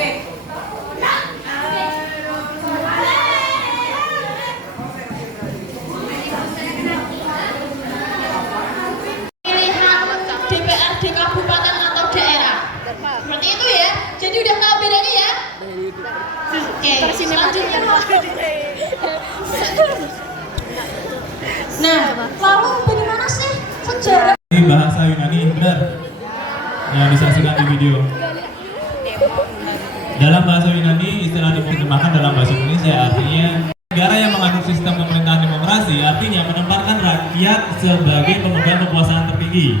Pilihan DPRD kabupaten atau daerah. Seperti itu ya. Jadi udah tahu bedanya ya? Oke, selanjutnya. Nah, lalu bagaimana sih sejarah? Ini bahasa Yunani benar yang disaksikan di video. Dalam bahasa Yunani istilah diterjemahkan dalam bahasa Indonesia artinya negara yang menganut sistem pemerintahan demokrasi, artinya menempatkan rakyat sebagai pemegang kekuasaan tertinggi,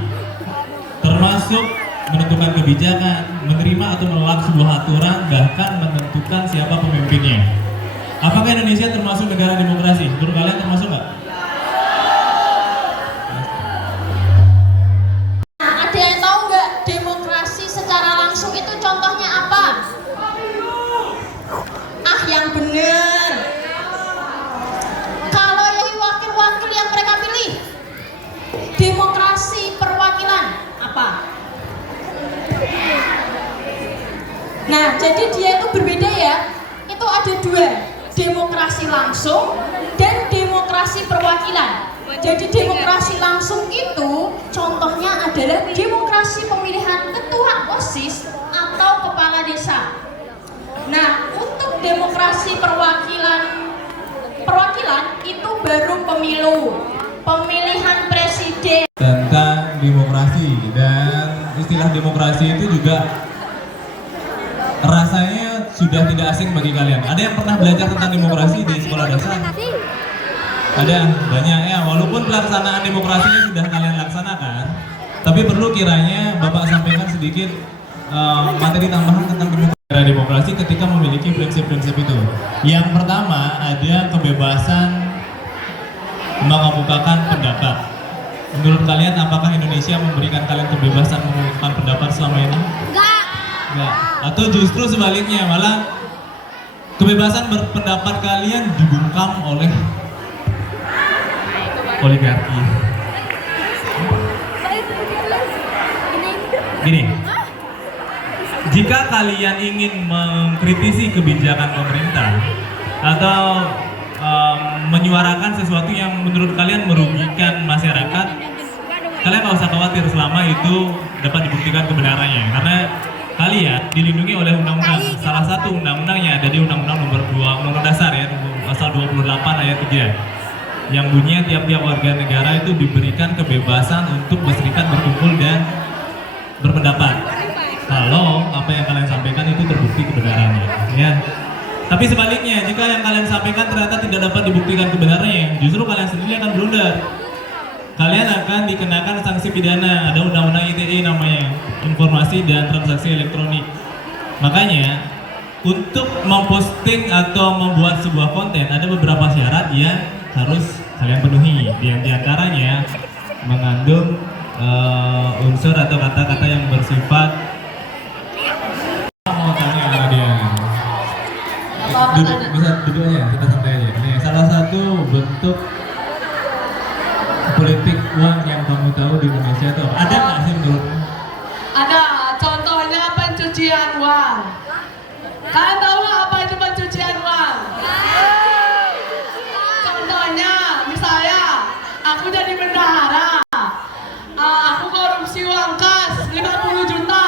termasuk menentukan kebijakan, menerima atau menolak sebuah aturan, bahkan menentukan siapa pemimpinnya. Apakah Indonesia termasuk negara demokrasi? Menurut kalian termasuk nggak? Nah, ada yang tahu nggak demokrasi secara langsung itu contohnya apa? Ah, yang bener. Kalau yang wakil-wakil yang mereka pilih, demokrasi perwakilan apa? Nah, jadi dia itu berbeda ya. Itu ada dua, demokrasi langsung dan demokrasi perwakilan. Jadi demokrasi langsung itu contohnya adalah demokrasi pemilihan ketua OSIS atau kepala desa. Nah, untuk demokrasi perwakilan itu baru pemilu, pemilihan presiden. Tentang demokrasi, dan istilah demokrasi itu juga rasanya sudah tidak asing bagi kalian. Ada yang pernah belajar tentang demokrasi di sekolah dasar? Ada, banyak ya. Walaupun pelaksanaan demokrasinya sudah kalian laksanakan, tapi perlu kiranya Bapak sampaikan sedikit materi tambahan tentang demokrasi ketika memiliki prinsip-prinsip itu. Yang pertama, ada kebebasan mengemukakan pendapat. Menurut kalian, apakah Indonesia memberikan kalian kebebasan mengemukakan pendapat selama ini? Enggak. Atau justru sebaliknya, malah kebebasan berpendapat kalian dibungkam oleh oligarki. Gini, jika kalian ingin mengkritisi kebijakan pemerintah atau menyuarakan sesuatu yang menurut kalian merugikan masyarakat, kalian nggak usah khawatir selama itu dapat dibuktikan kebenarannya, karena kalian dilindungi oleh undang-undang. Salah satu undang-undangnya ada di Undang-Undang Nomor 2 Undang-Undang Dasar ya, pasal 28 ayat 3, yang bunyinya tiap-tiap warga negara itu diberikan kebebasan untuk berserikat, berkumpul dan berpendapat kalau apa yang kalian sampaikan itu terbukti kebenarannya ya. Tapi sebaliknya, jika yang kalian sampaikan ternyata tidak dapat dibuktikan kebenarannya, justru kalian sendiri akan blunder. Kalian akan dikenakan sanksi pidana. Ada undang-undang ITE namanya, Informasi dan Transaksi Elektronik. Makanya untuk memposting atau membuat sebuah konten ada beberapa syarat yang harus kalian penuhi. Di antaranya mengandung unsur atau kata-kata yang bersifat bisa duduk aja, kita santai aja. Nih, salah satu bentuk politik uang yang kamu tahu di Indonesia itu ada nggak sih menurutmu? Ada, contohnya pencucian uang. Kalian tahu nggak apa itu pencucian uang? Contohnya, misalnya aku jadi bendahara, aku korupsi uang kas 50 juta.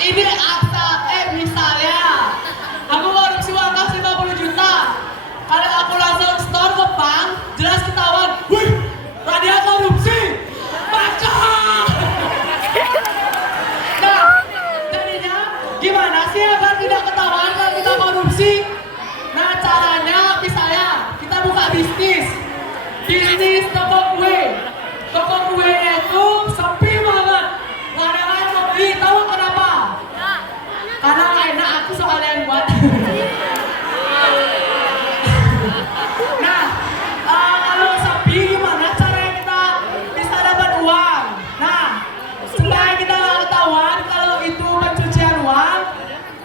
Ini misalnya aku korupsi uang kas 50 juta. Kalau aku langsung store ke bank, jelas ketahuan. Wih, Radia korupsi, baca. Nah, jadinya gimana sih agar tidak ketahuan kalau kita korupsi? Nah, caranya misalnya kita buka bisnis toko kue. Toko kuenya itu sepi banget, nggak ada yang mau beli. Tahu kenapa? Karena enak aku soalnya yang buat. Nah, kalau sepi gimana caranya kita bisa dapat uang? Nah, supaya kita nggak ketahuan kalau itu pencucian uang,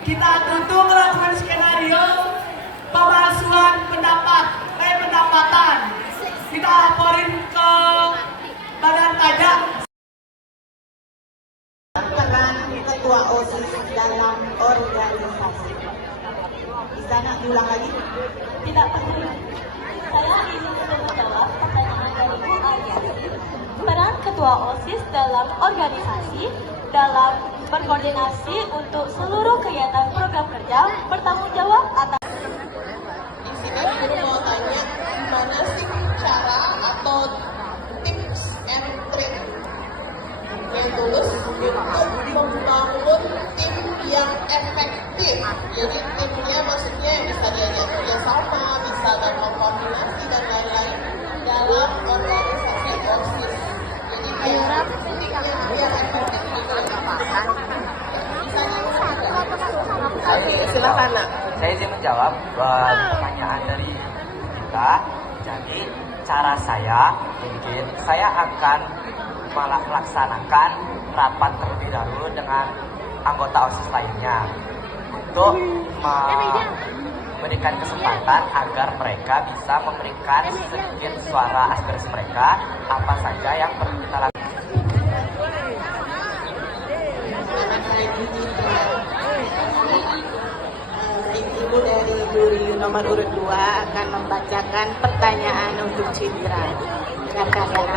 kita tutup ngelakuin skenario pemalsuan pendapatan. Kita laporin ke Badan Pajak. ketua OSIS dalam organisasi. Bisa nak diulang lagi? Tidak perlu. Saya ingin menjawab pertanyaan dari Bu Ariati. Peran ketua OSIS dalam organisasi dalam berkoordinasi untuk seluruh kegiatan program kerja bertanggung jawab atas. Di sini guru mau tanya gimana sih cara atau tips and trick yang tulus untuk membangun tim yang efektif. Jadi timnya maksudnya bisa diajak kerja sama, bisa gampang koordinasi dan lain-lain dalam organisasi OSIS. Jadi timnya biar efektif gitu. Oke, silakan nak. Saya izin menjawab pertanyaan dari kita. Jadi cara saya mungkin saya akan melaksanakan rapat terlebih dahulu dengan anggota OSIS lainnya untuk memberikan kesempatan agar mereka bisa memberikan sedikit suara aspirasi mereka apa saja yang perlu kita lakukan. Ibu dari juri nomor urut 2 akan membacakan pertanyaan untuk Citra.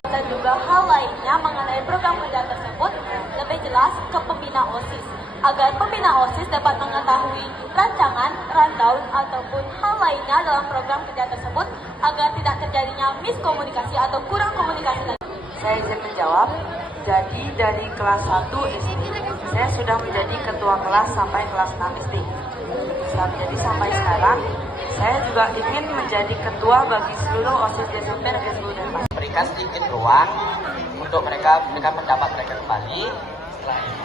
Dan juga hal lainnya mengenai program kerja tersebut lebih jelas ke pembina OSIS agar pembina OSIS dapat mengetahui rancangan, rundown ataupun hal lainnya dalam program kerja tersebut agar tidak terjadinya miskomunikasi atau kurang komunikasi lagi. Saya izin menjawab. Jadi dari kelas 1 SD saya sudah menjadi ketua kelas sampai kelas 6 SD. Jadi sampai sekarang saya juga ingin menjadi ketua bagi seluruh OSIS di SMP dan seluruh Denpasar. Berikan sedikit ruang untuk mereka memberikan pendapat mereka kembali. Setelah itu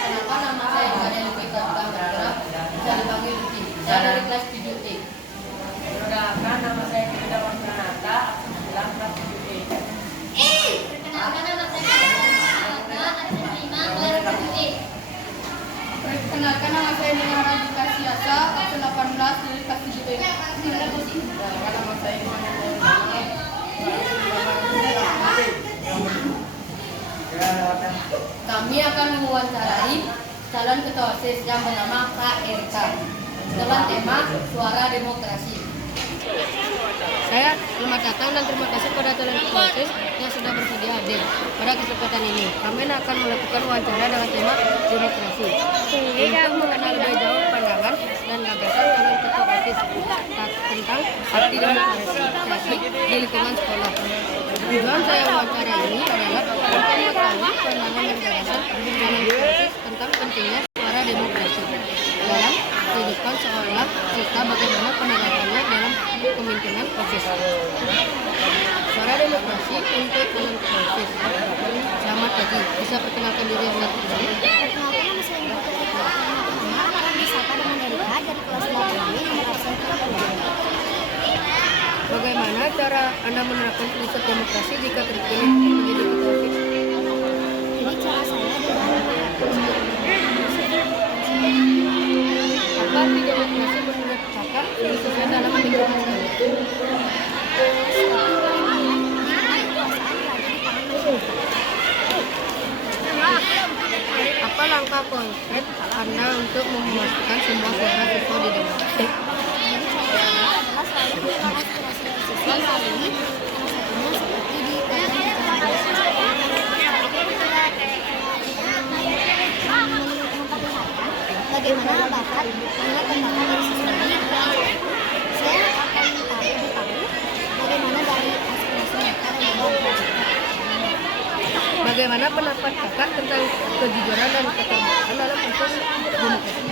Kenapa nama saya bukan yang lebih Tukang Bergerak? Bisa dipanggil Lucy. Saya dari kelas 7D. Perkenalkan, nama saya Firda Wasmanata, bilang kelas 7D. Perkenalkan, nama saya Nata, absen 5, kelas 7E. Perkenalkan, nama saya Nina Radika Siasa, absen 18 dari kelas 7D. Perkenalkan, nama saya Nina Kami akan mewawancarai calon ketua OSIS yang bernama Kak Erika dengan tema Suara Demokrasi. Saya selamat datang dan terima kasih kepada calon ketua OSIS yang sudah bersedia hadir pada kesempatan ini. Kami akan melakukan wawancara dengan tema demokrasi untuk mengenal lebih jauh pandangan dan gagasan calon ketua OSIS tentang arti demokrasi di lingkungan sekolah. Tujuan saya wawancara ini adalah untuk mengetahui pandangan dan gagasan calon ketua OSIS tentang pentingnya suara demokrasi dalam kehidupan sekolah serta bagaimana penegakannya dalam kepemimpinan OSIS. Suara demokrasi untuk calon ketua OSIS. Selamat pagi, bisa perkenalkan diri Anda kembali? Perkenalkan, nama saya Ibu Ketua akan disapa dengan Erika dari kelas 8B nomor absen 30. Bagaimana cara Anda menerapkan prinsip demokrasi jika terpilih menjadi ketua OSIS? Jadi cara saya adalah Apa arti demokrasi menurut kakak khususnya dalam lingkungan Anda? Apa langkah konkret Anda untuk memastikan semua suara siswa didengar? bagaimana bakat minat dan bakat dari siswa ini. Saya akan mencari tahu bagaimana dari aspirasi mereka dan Bagaimana pendapat kakak tentang kejujuran dan keterbukaan dalam proses demokrasi?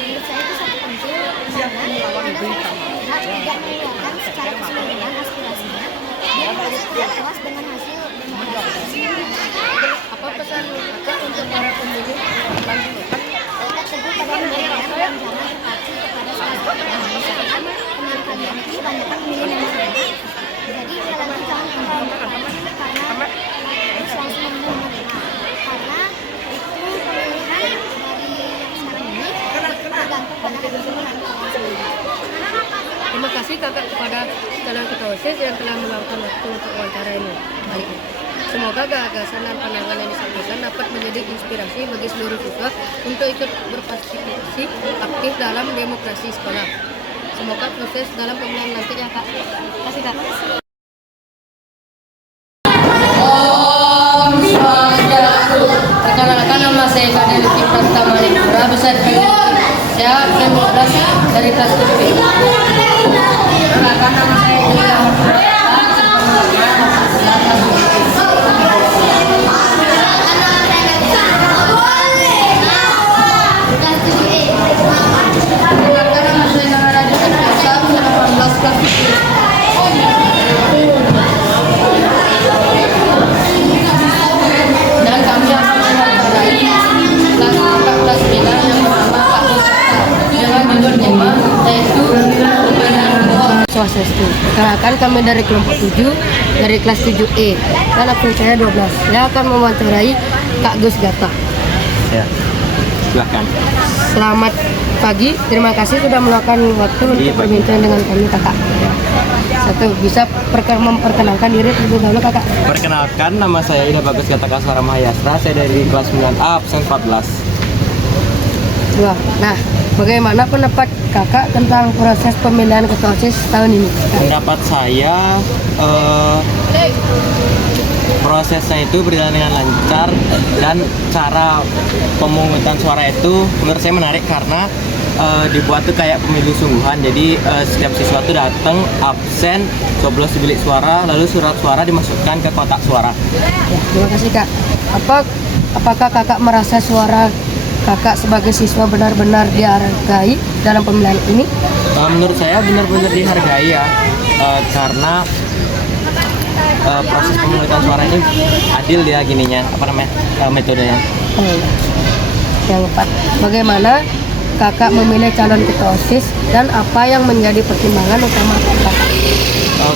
menurut saya itu sangat penting karena pihak tidak mengeluarkan secara keseluruhan aspirasinya dan tidak puas dengan hasil demokrasi. Apa pesan kakak untuk para pemilih lanjutan? Tetap teguh pada pilihan dan jangan terpacu kepada salah satu misalkan pemilih kalian ini banyak memilih nama saya. Jadi relatif jangan terpacu karena harus langsung memilih nama karena itu pemilihan dari yang sekarang ini tergantung pada hasil pemilihan kalian sendiri. Terima kasih kakak kepada calon ketua OSIS OSIS yang telah meluangkan waktu untuk wawancara ini. Baik. Semoga gagasan dan pandangan yang disampaikan dapat menjadi inspirasi bagi seluruh siswa untuk ikut berpartisipasi aktif dalam demokrasi sekolah. Semoga proses dalam pemilihan nanti ya Kak. Terima kasih Kak. Perkenalkan nama saya Kadel Pratama Nipura, besar saya kelas 12 dari kelas 7. Perkenalkan nama saya Swastiastu. Perkenalkan kami dari kelompok 7 dari kelas 7E dan absen saya 12. Saya akan mewawancarai Kak Gus Gata. Ya, silakan. Selamat pagi, terima kasih sudah meluangkan waktu untuk berbincang dengan kami Kakak. Satu, bisa memperkenalkan diri terlebih dahulu Kakak. Perkenalkan, nama saya Ida Bagus Gata Kaswara Mahayastra. Saya dari kelas 9A, absen 14. Dua. Nah, bagaimana pendapat Kakak tentang proses pemilihan ketua OSIS tahun ini? Pendapat saya, prosesnya itu berjalan dengan lancar dan cara pemungutan suara itu menurut saya menarik karena dibuat tuh kayak pemilu sungguhan. Jadi setiap siswa tuh datang, absen, coblos di bilik suara, lalu surat suara dimasukkan ke kotak suara. Ya, terima kasih Kak. Apakah Kakak merasa suara Kakak sebagai siswa benar-benar dihargai dalam pemilihan ini? Menurut saya benar-benar dihargai ya, karena proses pemungutan suara ini adil ya gininya, metodenya. Yang 4, bagaimana Kakak memilih calon ketua OSIS dan apa yang menjadi pertimbangan utama Kakak?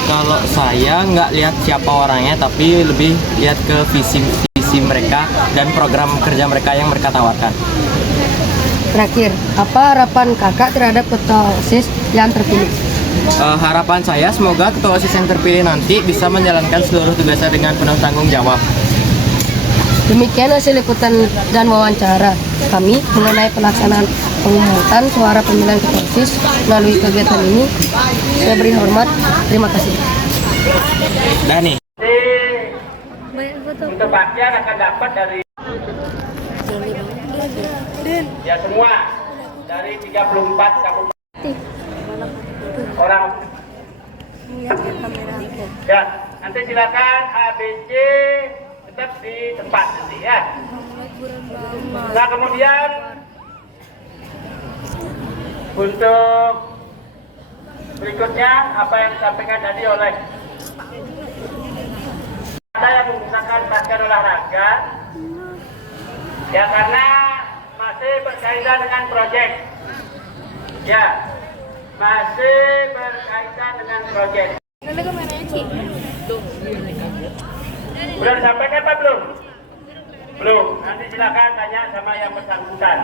Kalau saya nggak lihat siapa orangnya, tapi lebih lihat ke visi mereka dan program kerja mereka yang mereka tawarkan. Terakhir, apa harapan Kakak terhadap ketua OSIS yang terpilih? Harapan saya semoga ketua OSIS yang terpilih nanti bisa menjalankan seluruh tugasnya dengan penuh tanggung jawab. Demikian hasil liputan dan wawancara kami mengenai pelaksanaan pemungutan suara pemilihan ketua OSIS melalui kegiatan ini. Saya beri hormat, terima kasih. Dani. Untuk bagian akan dapat dari ya semua dari 34 kabupaten orang. Ya, nanti silakan ABC tetap di tempat nanti ya. Nah kemudian untuk berikutnya apa yang disampaikan tadi oleh yang menggunakan pakaian olahraga ya karena masih berkaitan dengan proyek ya masih berkaitan dengan proyek. Sudah disampaikan apa belum? Belum. Nanti silakan tanya sama yang bersangkutan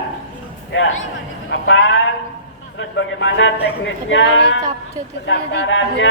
ya kapan terus bagaimana teknisnya pendaftarannya.